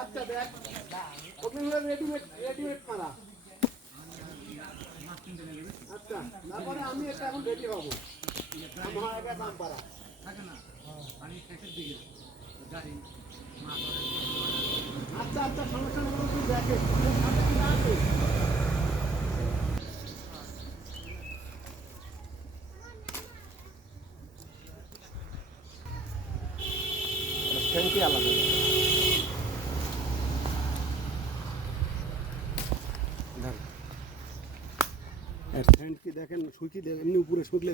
আচ্ছা দেখ ওগুলো রেডিমেড খানা। আচ্ছা তারপরে আমি এটা এখন রেডি হবো আমার একটা দাম পারা আচ্ছা আচ্ছা সমস্যা নেই তুই দেখে আলাদা আর স্যান্ড কি দেখেন সুইকি এমনি উপরে শুকলে